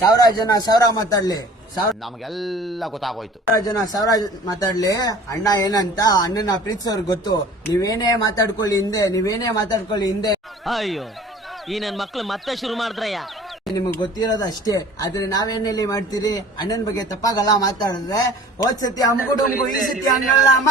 ಸಾವಿರ ಜನ ಸಾವಿರ ಮಾತಾಡ್ಲಿ. ಸಾವಿರ ನಮಗೆಲ್ಲ ಗೊತ್ತಾಗೋಯ್ತು. ಜನ ಸಾವಿರ ಮಾತಾಡ್ಲಿ. ಅಣ್ಣ ಏನಂತ? ಅಣ್ಣನ ಪ್ರೀತಿಸೋರ್ ಗೊತ್ತು. ನೀವೇನೇ ಮಾತಾಡ್ಕೊಳ್ಳಿ ಹಿಂದೆ ನೀವೇನೇ ಮಾತಾಡ್ಕೊಳ್ಳಿ ಹಿಂದೆ. ಅಯ್ಯೋ ಈ ನನ್ ಮಕ್ಳು ಮತ್ತೆ ಶುರು ಮಾಡಿದ್ರಯ್ಯ. ನಿಮಗ್ ಗೊತ್ತಿರೋದು ಅಷ್ಟೇ. ಆದ್ರೆ ನಾವೇನಲ್ಲಿ ಮಾಡ್ತೀರಿ? ಅಣ್ಣನ ಬಗ್ಗೆ ತಪ್ಪಾಗಲ್ಲ ಮಾತಾಡಿದ್ರೆ ಹೋದ್ ಸತಿ ಅಮ್ಗು ಡುಮ್ಗು ಈ ಸತಿ ಅಣ್ಣ ಅಮ್ಮ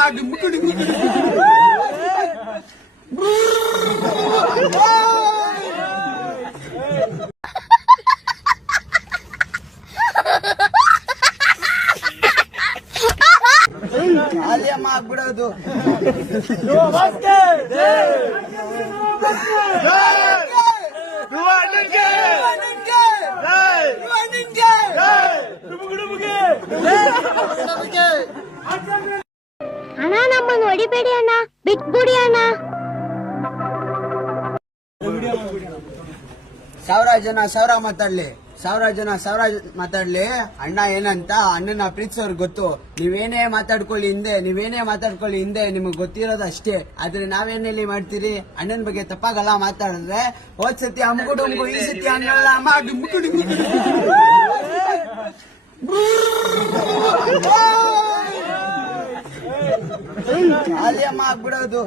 ಆಗ್ಬಿಡೋದು. ಅಣ್ಣ ನಮ್ಮನ್ನು ಹೊಡಿಬೇಡಿ ಅಣ್ಣ ಬಿಟ್ಬಿಡಿ ಅಣ್ಣ. ಸಾವಿರ ಜನ ಸಾವಿರ ಮಾತಾಡ್ಲಿ. ಸಾವಿರ ಜನ ಸಾವಿರ ಮಾತಾಡ್ಲಿ, ಅಣ್ಣ ಏನಂತ, ಅಣ್ಣನ ಪ್ರೀತಿಸೋರ್ ಗೊತ್ತು. ನೀವೇನೇ ಮಾತಾಡ್ಕೊಳ್ಳಿ ಹಿಂದೆ, ನೀವೇನೇ ಮಾತಾಡ್ಕೊಳ್ಳಿ ಹಿಂದೆ, ನಿಮಗ್ ಗೊತ್ತಿರೋದು ಅಷ್ಟೇ. ಆದ್ರೆ ನಾವೇನಲ್ಲಿ ಮಾಡ್ತೀರಿ? ಅಣ್ಣನ ಬಗ್ಗೆ ತಪ್ಪಾಗಲ್ಲ ಮಾತಾಡಿದ್ರೆ, ಹೋದ್ ಸತಿ ಅಮ್ಗು ಡುಮ್ಗು ಈ ಸತಿ ಅನ್ನಲ್ಲ ಅಮ್ಮ ಆಗ್ಬಿಡೋದು.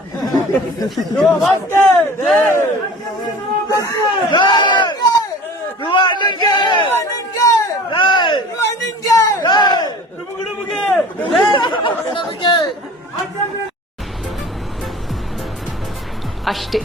ಅಷ್ಟೇ.